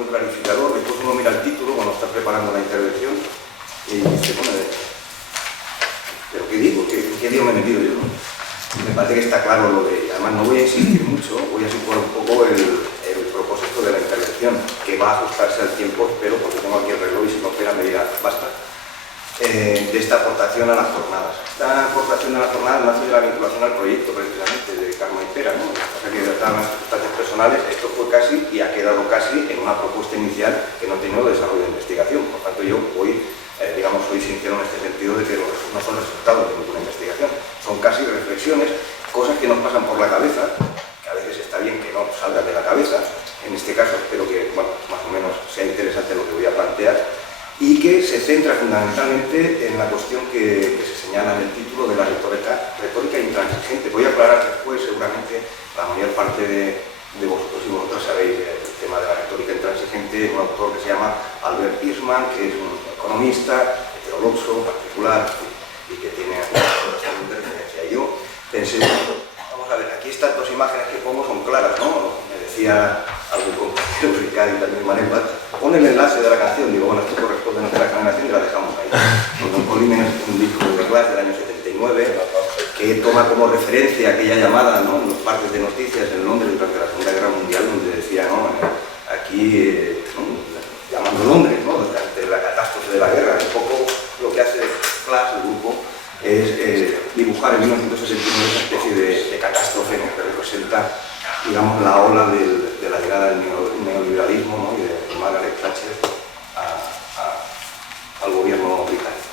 muy clarificador. Después uno mira el título cuando está preparando la intervención y dice, bueno, ¿pero qué digo? ¿Qué lío me he metido yo? Me parece que está claro lo de... Además, no voy a insistir mucho, voy a situar un poco el propósito de la intervención, que va a ajustarse al tiempo, espero, porque tengo aquí el reloj y si no espera me dirá, basta, de esta aportación a las jornadas. Esta aportación a las jornadas nace de la vinculación al proyecto, precisamente, de Carmo y Pera, ¿no? O sea, que dadas las circunstancias personales, esto fue casi, y ha quedado casi, en una propuesta inicial que no ha tenido desarrollo de investigación. Por tanto, yo hoy, digamos, soy sincero en este sentido de que no son resultados de ninguna investigación, son casi reflexiones, cosas que nos pasan por la cabeza, que a veces está bien que no salgan de la cabeza. En este caso espero que, bueno, más o menos sea interesante lo que voy a plantear, y que se centra fundamentalmente en la cuestión que se señala en el título de la retórica intransigente. Voy a aclarar después, seguramente la mayor parte de vosotros y vosotras sabéis el tema de la retórica intransigente, un autor que se llama Albert Hirschman, que es un economista heterodoxo, particular, y que tiene bastante referencia. Y yo pensé, vamos a ver, aquí estas dos imágenes que pongo son claras, ¿no? Me decía algún compañero Ricardo y también Manuel, pon el enlace de la canción, digo, bueno, esto corresponde a nuestra canción y la dejamos ahí. Don Colin es un disco de Glass del año 79 que toma como referencia aquella llamada, ¿no?, en los partes de noticias en Londres durante la Segunda Guerra Mundial, donde decía, ¿no?, aquí, llamando Londres, ¿no?, ante la catástrofe de la guerra. Un poco lo que hace Glass, el grupo, es dibujar en 1969 una especie de catástrofe, ¿no?, que representa, digamos, la ola de la llegada del neoliberalismo, ¿no?, y de Margaret Thatcher al gobierno británico.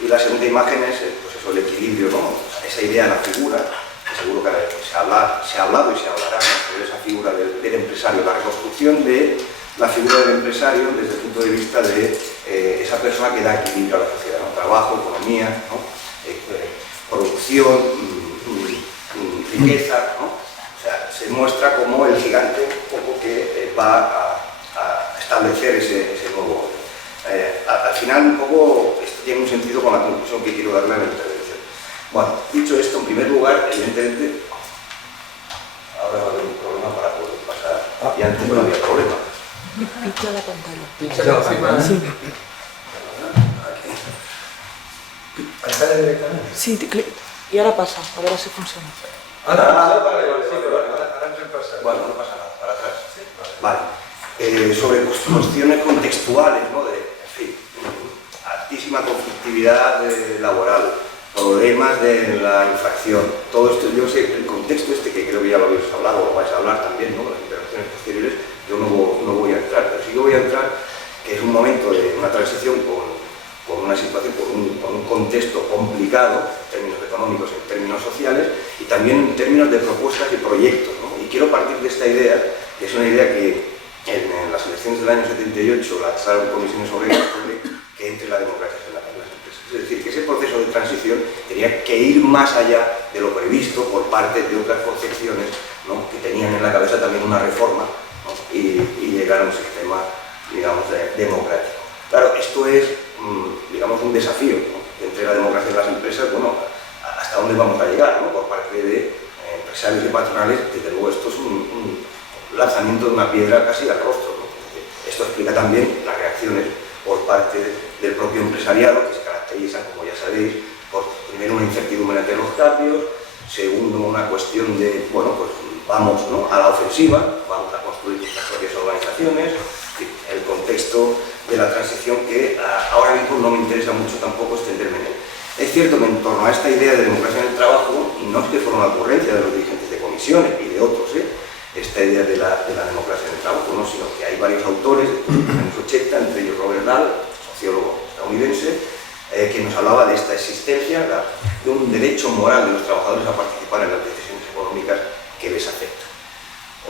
Y la segunda imagen es, pues eso, el equilibrio, ¿no?, esa idea de la figura, que seguro que se ha hablado y se hablará, ¿no?, sobre esa figura del empresario, la reconstrucción de la figura del empresario desde el punto de vista de esa persona que da equilibrio a la sociedad, ¿no?, trabajo, economía, ¿no?, producción, riqueza, ¿no? O sea, se muestra como el gigante un poco que va a establecer ese nuevo orden. Al final, un poco, esto tiene un sentido con la conclusión que quiero darle a la intervención. Bueno, dicho esto, en primer lugar, evidentemente, ahora va a haber un problema para poder pasar, y antes no había problema. Pincha la pantalla. Pincha la pantalla. Sí. ¿Pantalla directamente? Sí, y ahora pasa, a ver si funciona. Vale, sí, pero ahora entra en pasar. Bueno, no pasa nada, para atrás. ¿Sí? Vale. Sobre cuestiones contextuales, ¿no?, de, en fin, altísima conflictividad laboral, problemas de la infracción, todo esto, yo sé, el contexto este que creo que ya lo habéis hablado, o lo vais a hablar también, ¿no?, con las intervenciones posteriores, yo no voy a entrar, pero sí que voy a entrar que es un momento de una transición con una situación, con un contexto complicado en términos económicos, en términos sociales y también en términos de propuestas y proyectos, ¿no? Y quiero partir de esta idea, que es una idea que en las elecciones del año 78 lanzaron comisiones obreras sobre que entre la democracia en las empresas. Es decir, que ese proceso de transición tenía que ir más allá de lo previsto por parte de otras concepciones, ¿no?, que tenían en la cabeza también una reforma, ¿no?, y llegar a un sistema, digamos, democrático. Claro, esto es, digamos, un desafío, ¿no?, entre la democracia y las empresas. Bueno, ¿hasta dónde vamos a llegar, ¿no?, por parte de empresarios y patronales? Desde luego esto es un lanzamiento de una piedra casi al rostro, ¿no? Esto explica también las reacciones por parte del propio empresariado, que se caracteriza, como ya sabéis, por primero una incertidumbre ante los cambios, segundo una cuestión de, bueno, pues vamos, ¿no?, a la ofensiva, vamos a construir nuestras propias organizaciones, el contexto de la transición que ahora mismo no me interesa mucho tampoco extenderme en él. Es cierto que en torno a esta idea de democracia en el trabajo, y no es que fuera una ocurrencia de los dirigentes de comisiones y de otros, esta idea de la democracia en el trabajo, ¿no?, sino que hay varios autores de los años 80, entre ellos Robert Dahl, sociólogo estadounidense, que nos hablaba de esta existencia, de un derecho moral de los trabajadores a participar en las decisiones económicas que les afectan.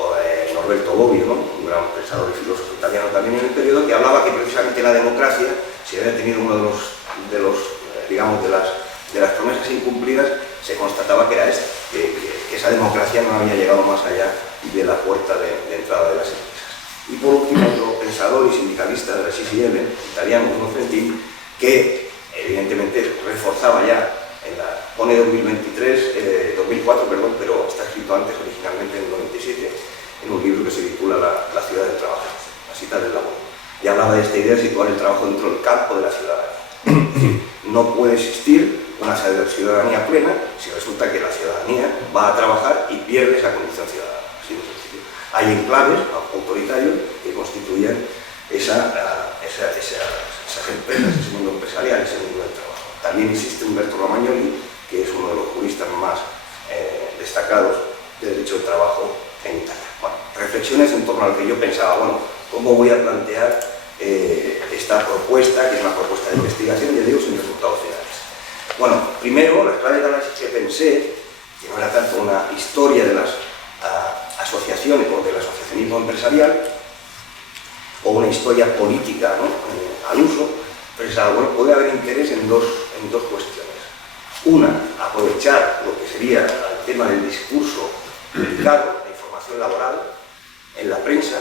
O Norberto Bobbio, ¿no?, un gran pensador y filósofo italiano también en el periodo, que hablaba que precisamente la democracia, si había tenido uno de los digamos, de las promesas incumplidas, se constataba que era esta, que esa democracia no había llegado más allá de la puerta de entrada de las empresas. Y por último, otro pensador y sindicalista de la CGIL, italiano, Bruno Trentin, que evidentemente reforzaba ya, pone 2004, perdón, pero está escrito antes, originalmente en el 97, en un libro que se titula La ciudad del trabajo. La necesita del labor. Y hablaba de esta idea de situar el trabajo dentro del campo de la ciudadanía. Es decir, no puede existir una ciudadanía plena si resulta que la ciudadanía va a trabajar y pierde esa condición ciudadana. Así de sencillo. Hay enclaves autoritarios que constituyen esas empresas, ese mundo empresarial, ese mundo del trabajo. También existe Umberto Romagnoli, que es uno de los juristas más destacados de derecho del trabajo en Italia. Bueno, reflexiones en torno a lo que yo pensaba, bueno, ¿cómo voy a plantear esta propuesta, que es una propuesta de investigación, ya digo, sin resultados finales? Bueno, primero, las claves de análisis que pensé, que no era tanto una historia de las asociaciones o del asociacionismo empresarial, o una historia política, ¿no?, al uso, pensaba, bueno, puede haber interés en dos cuestiones. Una, aprovechar lo que sería el tema del discurso dedicado a la información laboral en la prensa.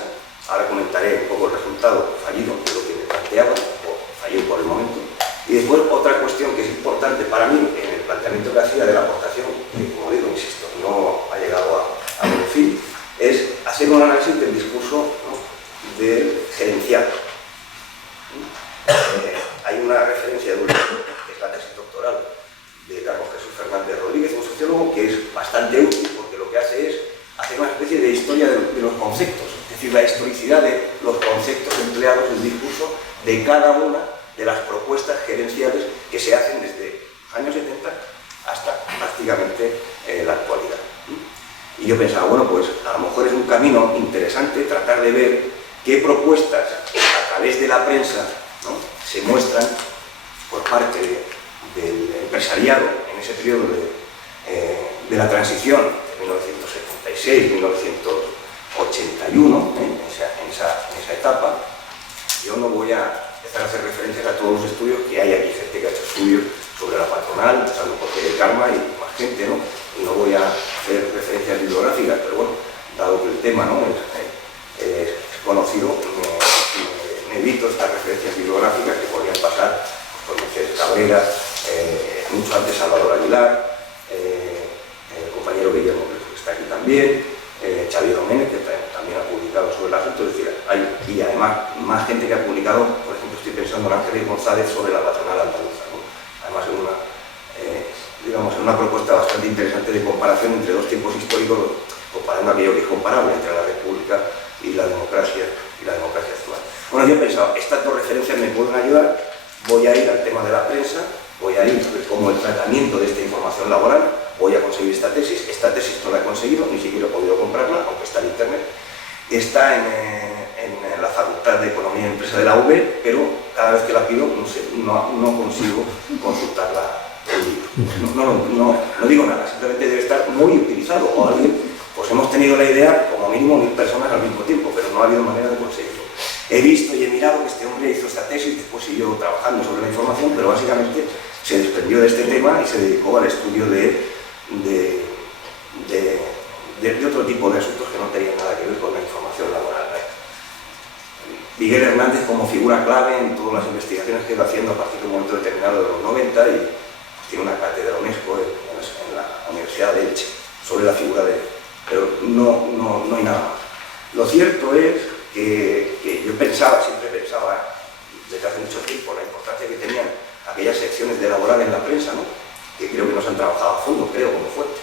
Ahora comentaré un poco el resultado fallido de lo que me planteaba, o fallido por el momento. Y después otra cuestión que es importante para mí en el planteamiento que hacía de la aportación, que como digo, insisto, no ha llegado a buen fin, es hacer un análisis del discurso, ¿no?, del gerencial. Hay una referencia de un libro, que es la tesis doctoral de Carlos Jesús Fernández Rodríguez, un sociólogo, que es bastante útil porque lo que hace es hacer una especie de historia de los conceptos, es decir, la historicidad de los conceptos empleados en el discurso de cada una de las propuestas gerenciales que se hacen desde los años 70 hasta prácticamente la actualidad. Y yo pensaba, bueno, pues a lo mejor es un camino interesante tratar de ver qué propuestas a través de la prensa, ¿no?, se muestran por parte del empresariado en ese periodo de la transición de 1976-1981, en esa etapa. Yo no voy a empezar a hacer referencias a todos los estudios que hay aquí, gente que ha hecho estudios sobre la patronal, empezando por Pérez Karma y más gente, ¿no? Y no voy a hacer referencias bibliográficas, pero bueno, dado que el tema, ¿no?, es conocido, me evito estas referencias bibliográficas que podrían pasar por Mercedes Cabrera, mucho antes Salvador Aguilar, el compañero Guillermo que está aquí también, Xavier Domènech, que también ha publicado sobre el asunto, es decir, y además más gente que ha publicado, por ejemplo, estoy pensando en Ángeles González sobre la patronal andaluza, ¿no? Además en una propuesta bastante interesante de comparación entre dos tiempos históricos, comparando aquello que es comparable entre la República y la democracia actual. Bueno, yo he pensado, estas dos referencias me pueden ayudar, voy a ir al tema de la prensa, voy a ir como el tratamiento de esta información laboral, voy a conseguir esta tesis no la he conseguido, ni siquiera he podido comprarla, aunque está en internet, está en la Facultad de Economía y Empresa de la UB, pero cada vez que la pido no consigo consultarla el libro. No digo nada, simplemente debe estar muy utilizado, o alguien, pues hemos tenido la idea, como mínimo 1000 personas al mismo tiempo, pero no ha habido manera de conseguirlo. He visto y he mirado que este hombre hizo esta tesis, después siguió trabajando sobre la información, pero básicamente se desprendió de este tema y se dedicó al estudio de otro tipo de asuntos que no tenían nada que ver con la información laboral. Miguel Hernández como figura clave en todas las investigaciones que iba haciendo a partir de un momento determinado de los 90 y pues, tiene una cátedra UNESCO en la Universidad de Elche sobre la figura de él, pero no hay nada más. Lo cierto es que yo siempre pensaba desde hace mucho tiempo la importancia que tenían aquellas secciones de laboral en la prensa, ¿no?, que creo que no se han trabajado a fondo, creo, como fuente,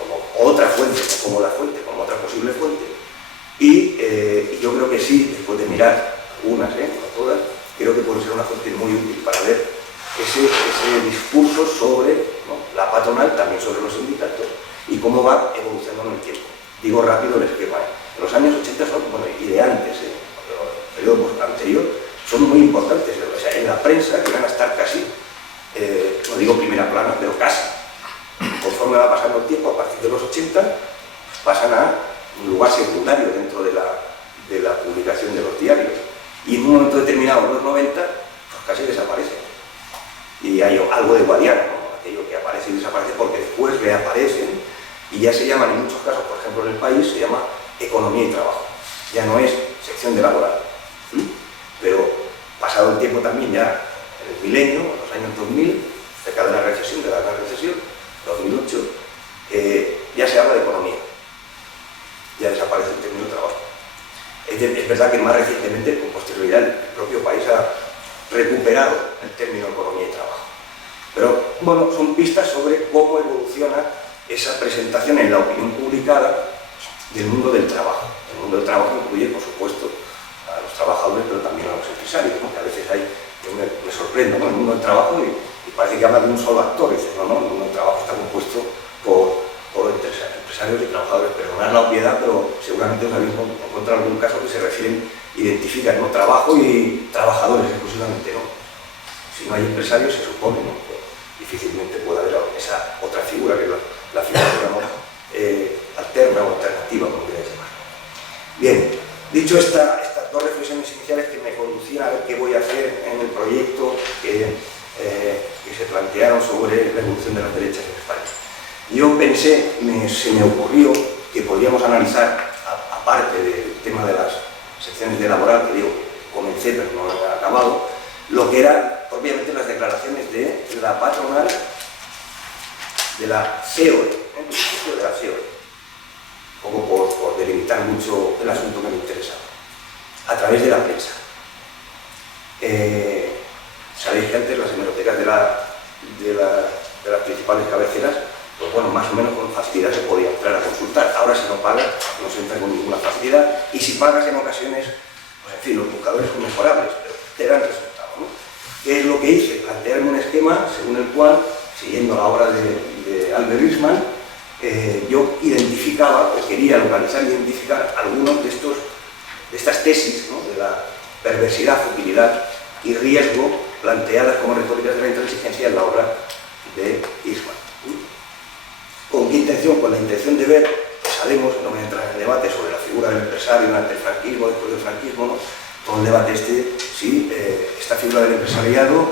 como otra fuente, como la fuente, como otra posible fuente. Y yo creo que sí, después de mirar algunas, no todas, creo que puede ser una fuente muy útil para ver ese discurso sobre, ¿no?, la patronal, también sobre los sindicatos, y cómo va evolucionando en el tiempo. Digo rápido el esquema. Los años 80 son, bueno, y de antes, el periodo anterior, son muy importantes. O sea, en la prensa que van a estar casi, no digo primera plana, pero casi. Conforme va pasando el tiempo, a partir de los 80, pasan a un lugar secundario dentro de la publicación de los diarios. Y en un momento determinado, en los 90, pues casi desaparecen. Y hay algo de Guadiana, ¿no?, aquello que aparece y desaparece porque después reaparecen y ya se llaman, en muchos casos, por ejemplo en el país, se llama Economía y Trabajo. Ya no es sección de laboral. Pero pasado el tiempo también, ya en el milenio, en los años 2000, cerca de la recesión, de la gran recesión, 2008, ya se habla de economía. Ya desaparece el término trabajo. Es Es verdad que más recientemente, con posterioridad, el propio país ha recuperado el término economía y trabajo. Pero, bueno, son pistas sobre cómo evoluciona esa presentación en la opinión publicada del mundo del trabajo. El mundo del trabajo incluye, por supuesto, a los trabajadores, pero también a los empresarios, ¿no? Que a veces me sorprendo, ¿no? El mundo del trabajo y parece que habla de un solo actor. Y dices, no, el mundo del trabajo está compuesto por empresarios y trabajadores. Perdonad la obviedad, pero seguramente os habéis encontrado algún caso que se identifican, ¿no? Trabajo y trabajadores exclusivamente, ¿no? Si no hay empresarios, se supone, ¿no? Que difícilmente puede haber esa otra figura, que es la figura, digamos, alterna o alternativa, como queráis llamar. Bien, dicho estas dos reflexiones iniciales que me conducían a ver qué voy a hacer en el proyecto que se plantearon sobre la evolución de las derechas en España. Yo pensé, se me ocurrió que podríamos analizar, aparte del tema de las secciones de laboral, que digo, comencé pero no he acabado, lo que eran propiamente las declaraciones de la patronal, de la CEOE, de la CEOE, un poco por delimitar mucho el asunto que me interesaba, a través de la prensa. Sabéis que antes las hemerotecas de las principales cabeceras, pues bueno, más o menos con facilidad se podía entrar a consultar. Ahora, si no pagas, no se entra con ninguna facilidad, y si pagas en ocasiones, pues en fin, los buscadores son mejorables, pero te dan resultado, ¿no? ¿Qué es lo que hice? Plantearme un esquema según el cual, siguiendo la obra de Albert Hirschman, yo identificaba, o quería localizar e identificar algunos de estas tesis, ¿no? De la perversidad, futilidad y riesgo planteadas como retóricas de la intransigencia en la obra de Hirschman. ¿Con qué intención? Con la intención de ver, que sabemos, no voy a entrar en el debate sobre la figura del empresario durante el franquismo, después del franquismo, ¿no? Todo el debate si esta figura del empresariado,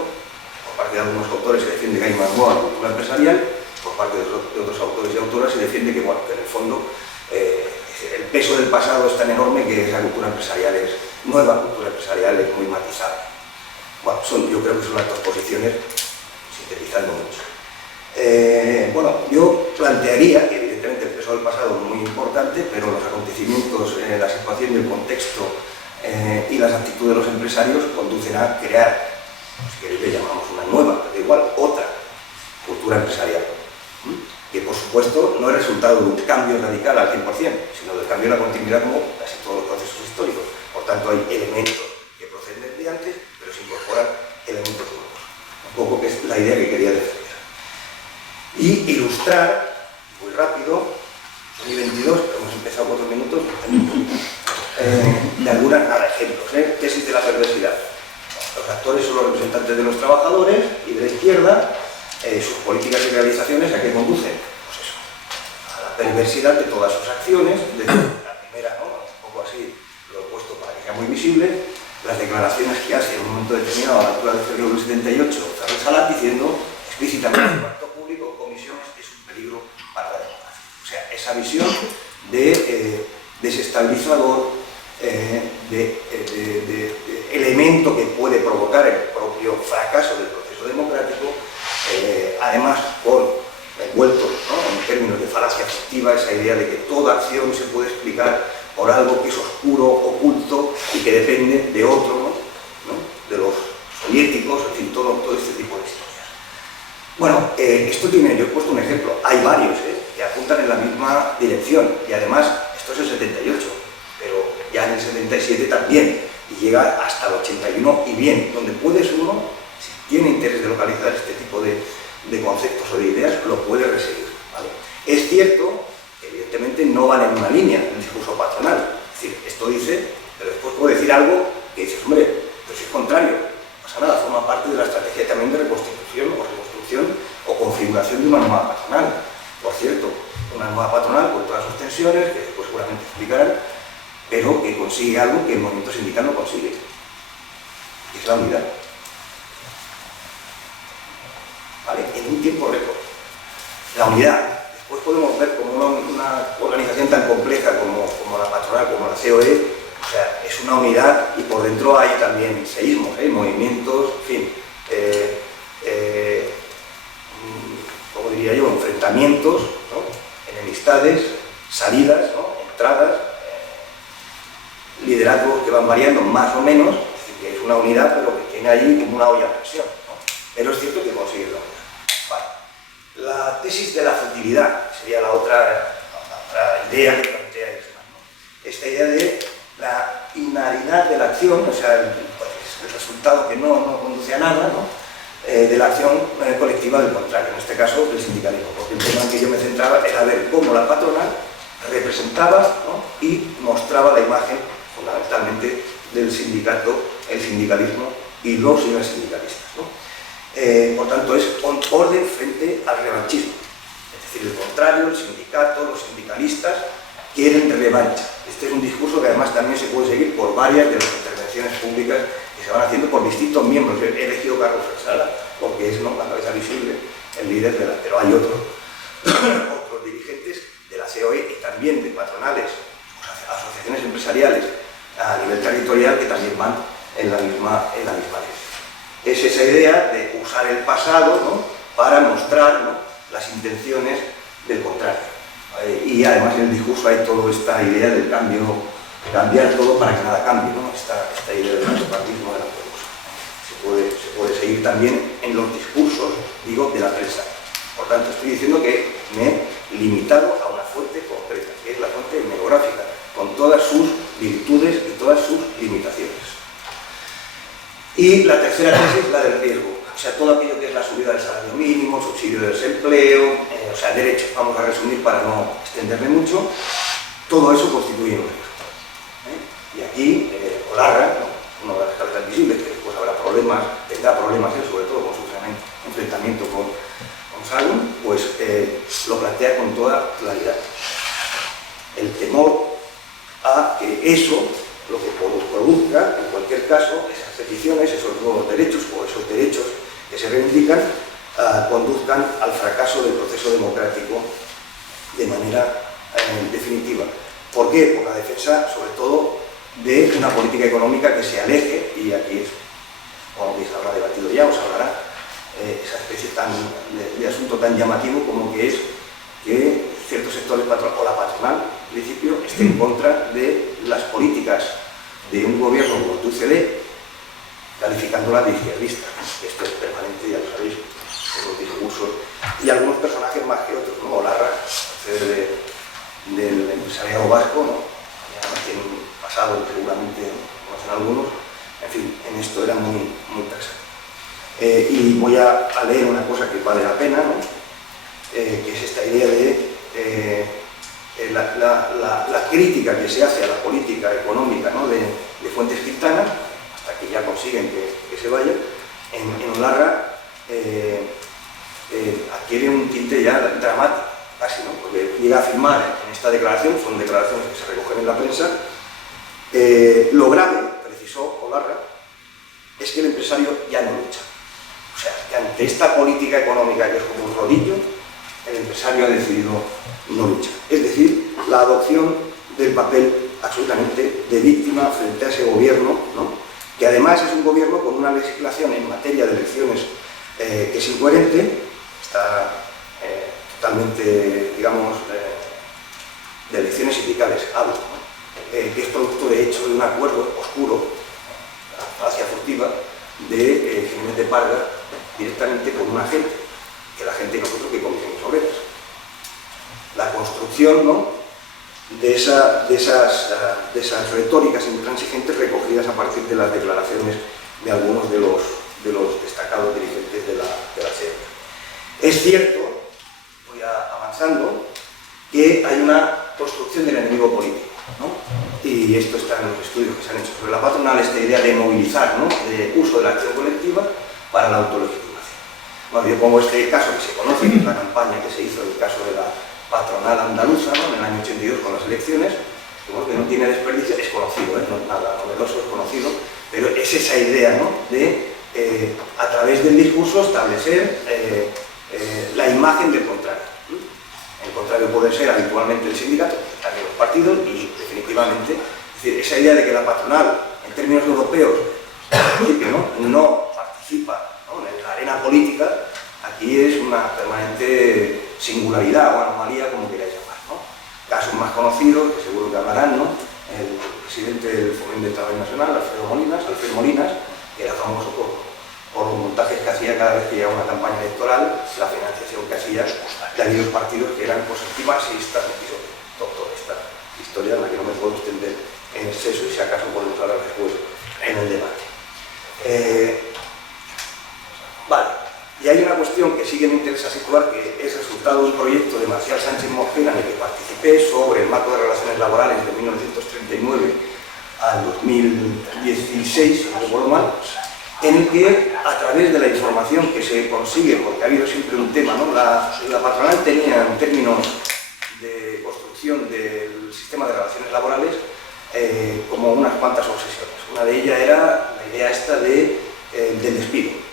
por parte de algunos autores se defiende que hay más nueva cultura empresarial, por parte de otros autores y autoras se defiende que, bueno, que en el fondo el peso del pasado es tan enorme que esa cultura empresarial es nueva, cultura empresarial es muy matizada. Bueno, yo creo que son las dos posiciones, sintetizando mucho. Bueno, yo plantearía que evidentemente el peso del pasado es muy importante, pero los acontecimientos, la situación y el contexto y las actitudes de los empresarios conducen a crear, si queréis le llamamos una nueva, pero igual otra cultura empresarial, que por supuesto no es resultado de un cambio radical al 100%, sino del cambio de la continuidad como casi todos los procesos históricos. Por tanto, hay elementos que proceden de antes, pero se incorporan elementos nuevos. Un poco que es la idea que quería defender. Y ilustrar, muy rápido, son y 22, hemos empezado 4 minutos, de algunos ejemplos, tesis de la perversidad. Los actores son los representantes de los trabajadores y de la izquierda, sus políticas y realizaciones, ¿a qué conducen? Pues eso, a la perversidad de todas sus acciones, desde la primera, ¿no? Un poco así, lo he puesto para que sea muy visible, las declaraciones que hace en un momento determinado, a la altura de febrero del 78, Ferrer Salat, diciendo explícitamente en el acto público, comisiones es un peligro para la democracia. O sea, esa visión de desestabilizador, de elemento que puede provocar el propio fracaso del proceso democrático, además envuelto, ¿no? En términos de falacia afectiva, esa idea de que toda acción se puede explicar por algo que es oscuro, oculto y que depende de otro, ¿no? De los soviéticos, en fin, todo este tipo de historias. Bueno, esto tiene, yo he puesto un ejemplo, hay varios que apuntan en la misma dirección, y además esto es el 78, pero ya en el 77 también, y llega hasta el 81 y bien, donde puedes uno, si tiene interés de localizar este tipo de conceptos o de ideas, lo puede reseguir, ¿vale? Es cierto que evidentemente no van en una línea el discurso patronal, es decir, esto dice, pero después puede decir algo que dices, hombre, pero si es contrario, no pasa nada, forma parte de la estrategia también de reconstitución o reconstrucción o configuración de una nueva patronal. Por cierto, una nueva patronal con todas sus tensiones, que después seguramente explicarán, pero que consigue algo que el movimiento sindical no consigue, que es la unidad. ¿Vale? En un tiempo récord. La unidad. Después podemos ver como una organización tan compleja como la patronal, como la COE, o sea, es una unidad y por dentro hay también seísmos, movimientos, en fin, como diría yo, enfrentamientos, ¿no? Enemistades, salidas, ¿no? Entradas, liderazgos que van variando más o menos, es decir, que es una unidad, pero que tiene ahí como una olla a presión, ¿no? Pero es cierto que consigue la unidad. Vale. La tesis de la futilidad sería la otra idea que plantea Eichmann, ¿no? Esta idea de la inaridad de la acción, o sea, el resultado que no conduce a nada, ¿no? De la acción colectiva del contrario, en este caso del sindicalismo, porque el tema en que yo me centraba era ver cómo la patronal representaba, ¿no? Y mostraba la imagen fundamentalmente del sindicato, el sindicalismo y los y las sindicalistas, ¿no? Por tanto, es orden frente al revanchismo, es decir, el contrario, el sindicato, los sindicalistas quieren revancha. Este es un discurso que además también se puede seguir por varias de las intervenciones públicas que se van haciendo por distintos miembros. He elegido Carlos Fresala porque es, ¿no?, la cabeza visible, el líder de la... Pero hay otros dirigentes de la COE y también de patronales, asociaciones empresariales a nivel territorial que también van en la misma línea. Es esa idea de usar el pasado, ¿no?, para mostrar, ¿no?, las intenciones del contrario. Y además en el discurso hay toda esta idea del cambio, cambiar todo para que nada cambie, ¿no? Esta idea del autopartismo de la cosa. Se puede seguir también en los discursos, digo, de la prensa. Por tanto, estoy diciendo que me he limitado a una fuente concreta, que es la fuente etnográfica, con todas sus virtudes y todas sus limitaciones. Y la tercera tesis es la del riesgo, o sea, todo aquello que es la subida del salario mínimo, subsidio de desempleo, o sea, derechos, vamos a resumir para no extenderme mucho, todo eso constituye un riesgo. Y aquí, Olarra, ¿no?, una de las cabezas visibles, que después habrá problemas, tendrá problemas él, sobre todo con su enfrentamiento con Sagun, pues lo plantea con toda claridad. El temor a que eso, lo que produzca, en cualquier caso, esas peticiones, esos nuevos derechos o esos derechos que se reivindican, conduzcan al fracaso del proceso democrático de manera definitiva. ¿Por qué? Por la defensa, sobre todo, de una política económica que se aleje, y aquí es, como que se habrá debatido ya, os hablará, esa especie de asunto tan llamativo como que es que ciertos sectores patronales, o la patronal, en principio, esté en contra de las políticas de un gobierno como el UCD, calificándolas de izquierdistas. Esto es permanente, ya lo sabéis, en los discursos, y algunos personajes más que otros, ¿no? Olarra, del empresariado vasco, ¿no?, además tiene un pasado que seguramente conocen algunos, en fin, en esto era muy taxativo. Y voy a leer una cosa que vale la pena, ¿no?, que es esta idea de la crítica que se hace a la política económica, ¿no?, de Fuentes Quintana, hasta que ya consiguen que se vaya. En Olarra adquiere un tinte ya dramático, casi, ¿no?, porque llega a afirmar en esta declaración, son declaraciones que se recogen en la prensa, lo grave, precisó Olarra, es que el empresario ya no lucha. O sea, que ante esta política económica que es como un rodillo, el empresario ha decidido no luchar. Es decir, la adopción del papel absolutamente de víctima frente a ese gobierno, ¿no?, que además es un gobierno con una legislación en materia de elecciones que es incoherente, está totalmente, digamos, de elecciones sindicales, hablo, ¿no?, que es producto de hecho de un acuerdo oscuro, hacia furtiva, de Jiménez de Parga directamente con un agente, que la gente nosotros que comisiones obreras. La construcción, ¿no?, de esas retóricas intransigentes recogidas a partir de las declaraciones de algunos de los destacados dirigentes de la CEA. Es cierto, voy avanzando, que hay una construcción del enemigo político, ¿no?, y esto está en los estudios que se han hecho sobre la patronal, esta idea de movilizar, ¿no?, de uso de la acción colectiva para la autolegitimación. Bueno, yo pongo este caso que se conoce, que es la campaña que se hizo en el caso de la patronal andaluza, ¿no?, en el año 82 con las elecciones, que no tiene desperdicio, es conocido, no es nada novedoso, es conocido, pero es esa idea, ¿no?, de a través del discurso establecer la imagen del contrario. El contrario puede ser habitualmente el sindicato, también los partidos, y definitivamente, es decir, esa idea de que la patronal, en términos europeos, no participa, ¿no?, en la arena política, aquí es una permanente singularidad o anomalía, como queráis llamar, ¿no? Casos más conocidos, que seguro que hablarán, ¿no?, el presidente del Fomento del Trabajo Nacional, Alfredo Molinas, que era famoso por los montajes que hacía cada vez que llegaba una campaña electoral, la financiación que hacía de aquellos partidos que eran antimarxistas, toda esta historia en la que no me puedo extender en exceso y si acaso podemos hablar después en el debate. Vale, y hay una cuestión que sí que me interesa situar, que es resultado de un proyecto de Marcial Sánchez Mosquera en el que participé sobre el marco de relaciones laborales de 1939 al 2016, si no recuerdo mal, en el que a través de la información que se consigue, porque ha habido siempre un tema, ¿no? La patronal tenía en términos de construcción del sistema de relaciones laborales como unas cuantas obsesiones. Una de ellas era la idea esta del despido.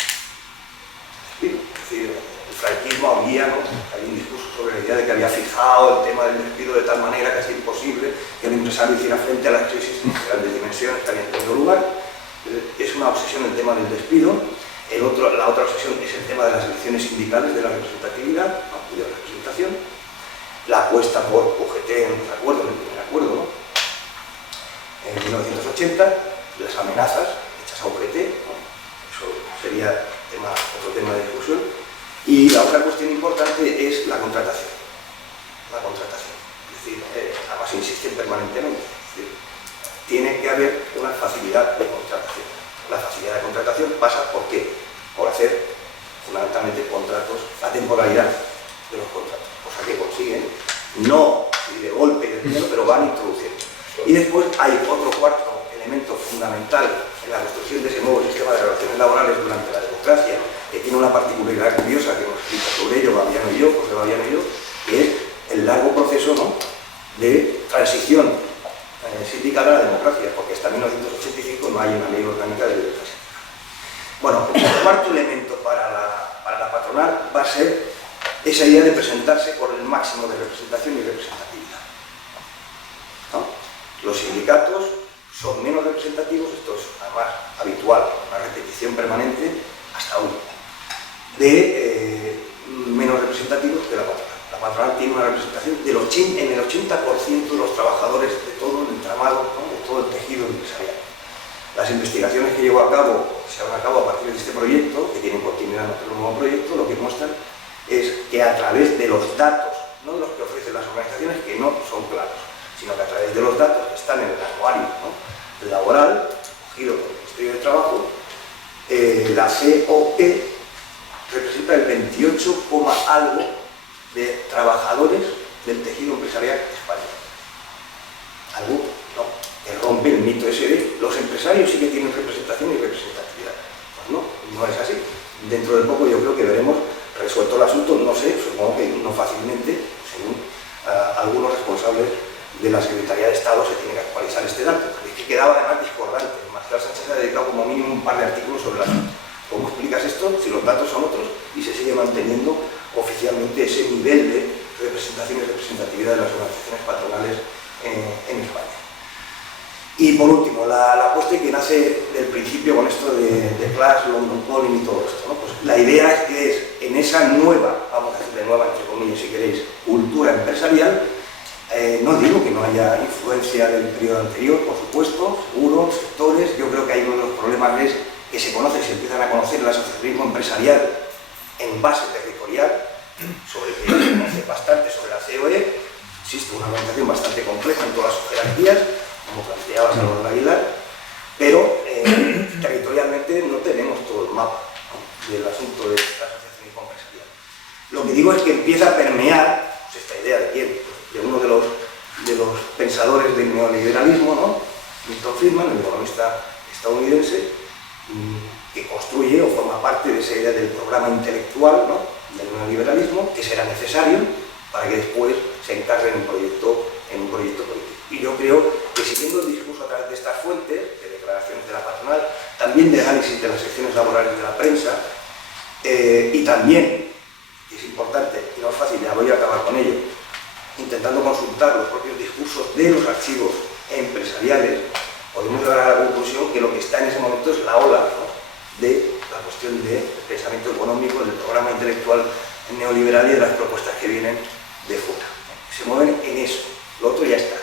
Es decir, el franquismo había, ¿no? Hay un discurso sobre la idea de que había fijado el tema del despido de tal manera que hacía imposible que el empresario hiciera frente a las crisis de grandes dimensiones que habían tenido lugar. Es una obsesión el tema del despido. La otra obsesión es el tema de las elecciones sindicales, de la representatividad, ¿no? De la representación. La apuesta por UGT en el primer acuerdo, ¿no? En 1980, las amenazas hechas a UGT, ¿no? Eso sería otro tema de discusión. Y la otra cuestión importante es la contratación. La contratación. Es decir, además insisten permanentemente. Es decir, tiene que haber una facilidad de contratación. La facilidad de contratación pasa ¿por qué? Por hacer fundamentalmente contratos, la temporalidad de los contratos, cosa que consiguen, no de golpe de dinero, pero van introduciendo. Y después hay otro cuarto elemento fundamental en la construcción de ese nuevo sistema de relaciones laborales durante la democracia, que tiene una particularidad curiosa que hemos escrito sobre ello, José Babiano y yo, que es el largo proceso, ¿no?, de transición sindical a la democracia, porque hasta 1985 no hay una ley orgánica de libertad sindical. Bueno, el cuarto elemento para la patronal va a ser esa idea de presentarse con el máximo de representación y representatividad, ¿no? Los sindicatos son menos representativos, esto es además habitual, una repetición permanente hasta hoy, de menos representativos que la patronal. La patronal tiene una representación en el 80% de los trabajadores de todo el entramado, ¿no?, de todo el tejido empresarial. Las investigaciones que llevo a cabo, que se llevan a cabo a partir de este proyecto, que tienen continuidad en otro nuevo proyecto, lo que muestran es que a través de los datos, no de los que ofrecen las organizaciones, que no son claros, sino que a través de los datos que están en el anuario, ¿no?, laboral, cogido por el Ministerio de Trabajo, la COE representa el 28, algo de trabajadores del tejido empresarial español. Algo, no, que rompe el mito ese de los empresarios sí que tienen representación y representatividad. Pues no es así. Dentro de poco yo creo que veremos resuelto el asunto, no sé, supongo que no fácilmente, según algunos responsables de la Secretaría de Estado se tiene que actualizar este dato. Es que quedaba además discordante. Marcial Sánchez ha dedicado como mínimo un par de artículos sobre el asunto. ¿Cómo explicas esto si los datos son otros y se sigue manteniendo oficialmente ese nivel de representación y representatividad de las organizaciones patronales en España? Y por último, la apuesta que nace del principio con esto de Clash, London Calling y todo esto, ¿no? Pues la idea es que es en esa nueva, vamos a decirle nueva entre comillas si queréis, cultura empresarial. No digo que no haya influencia del periodo anterior, por supuesto, seguro, sectores. Yo creo que hay uno de los problemas es que se empiezan a conocer el asociacionismo empresarial en base territorial, sobre que se conoce bastante sobre la COE. Existe una organización bastante compleja en todas sus jerarquías, como planteaba Salvador Aguilar, pero territorialmente no tenemos todo el mapa, ¿no?, del asunto del asociacionismo empresarial. Lo que digo es que empieza a permear, pues, esta idea de quién, de uno de los pensadores del neoliberalismo, ¿no?, Milton Friedman, el economista estadounidense, que construye o forma parte de esa idea del programa intelectual, ¿no?, del neoliberalismo, que será necesario para que después se encargue en un proyecto político. Y yo creo que siguiendo el discurso a través de estas fuentes, de declaraciones de la patronal, también de análisis de las secciones laborales de la prensa, y también, que es importante, y no es fácil, ya voy a acabar con ello, intentando consultar los propios discursos de los archivos empresariales, podemos llegar a la conclusión que lo que está en ese momento es la ola, ¿no?, de la cuestión del pensamiento económico, del programa intelectual neoliberal y de las propuestas que vienen de fuera. Se mueven en eso, lo otro ya está.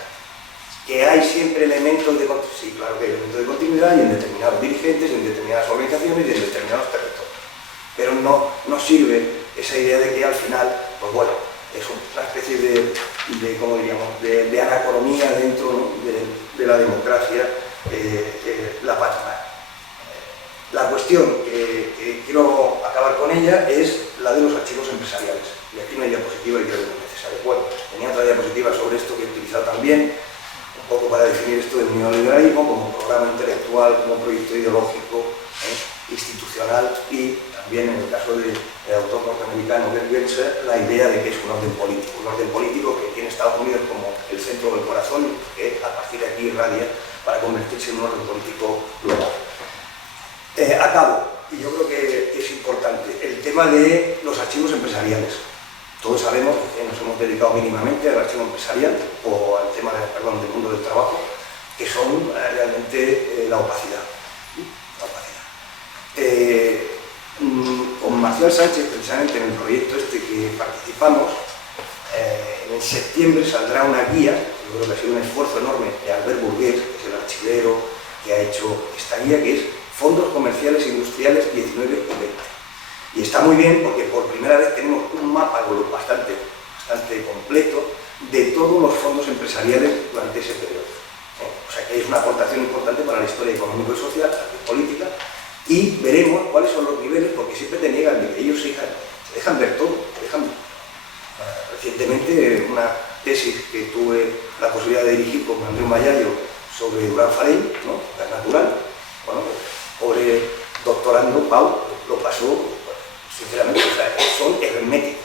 Que hay siempre elementos de continuidad, sí, claro que hay elementos de continuidad y en determinados dirigentes, en determinadas organizaciones y en determinados territorios. Pero no sirve esa idea de que al final, pues bueno, es una especie ¿cómo diríamos?, de anacronía dentro, ¿no?, de la democracia, la patronal. La cuestión que quiero acabar con ella es la de los archivos empresariales. Y aquí no hay diapositiva y creo que no es necesario. Bueno, tenía otra diapositiva sobre esto que he utilizado también, un poco para definir esto del neoliberalismo como programa intelectual, como proyecto ideológico, institucional, y también en el caso del autor norteamericano Gerd Genscher, la idea de que es un orden político que tiene Estados Unidos como el centro del corazón y que a partir de aquí irradia para convertirse en un orden político global. Acabo, y yo creo que es importante, el tema de los archivos empresariales. Todos sabemos que nos hemos dedicado mínimamente al archivo empresarial o al tema del mundo del trabajo, que son realmente la opacidad. Con Marcial Sánchez, precisamente en el proyecto este que participamos, en septiembre saldrá una guía, yo creo que ha sido un esfuerzo enorme de Albert Bourguet, que es el archivero que ha hecho esta guía, que es Fondos Comerciales e Industriales 19 y 20. Y está muy bien porque por primera vez tenemos un mapa bastante completo de todos los fondos empresariales durante ese periodo. O sea que es una aportación importante para la historia económica y social, la política, y veremos cuáles son los niveles, porque siempre te niegan de que ellos se dejan ver todo. Recientemente una tesis que tuve la posibilidad de dirigir con Andreu Mallayo sobre Durán Farell, ¿no?, Gas Natural. Bueno, pobre doctorando, Pau, lo pasó, sinceramente, o sea, son herméticos.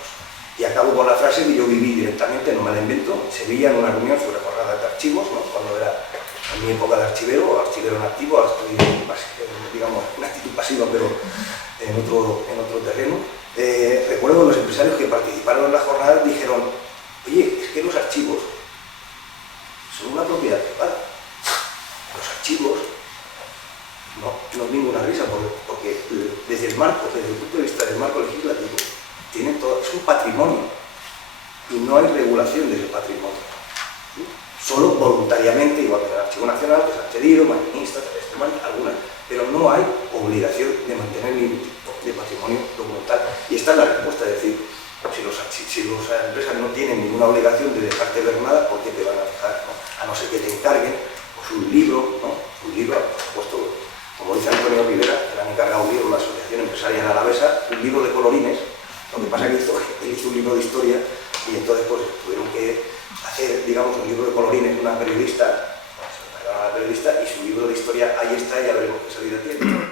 Y acabo con la frase que yo viví directamente, no me la invento, en Sevilla, en una reunión sobre jornadas de archivos, ¿no?, cuando era en mi época de archivero, o archivero en activo, ahora estoy, digamos, en actitud pasiva, pero en otro terreno. Recuerdo que los empresarios que participaron en la jornada dijeron: oye, es que los archivos son una propiedad privada. Los archivos no es ninguna risa, porque desde el punto de vista del marco legislativo, tienen todo, es un patrimonio y no hay regulación de ese patrimonio. Solo voluntariamente, igual que en el Archivo Nacional, que se han cedido, maquinistas, algunas, pero no hay obligación de mantener ningún tipo de patrimonio documental. Y esta es la respuesta, es decir, si las empresas no tienen ninguna obligación de dejarte ver nada, ¿por qué te van a dejar, ¿no?, a no ser que te encarguen pues un libro, ¿no?, un libro, por supuesto, como dice Antonio Rivera, que le han encargado un libro a la Asociación Empresarial Alavesa, un libro de colorines. Lo que pasa es que él hizo un libro de historia y entonces pues tuvieron que hacer, digamos, un libro de colorines de una periodista, y su libro de historia ahí está, ya veremos qué salida tiene.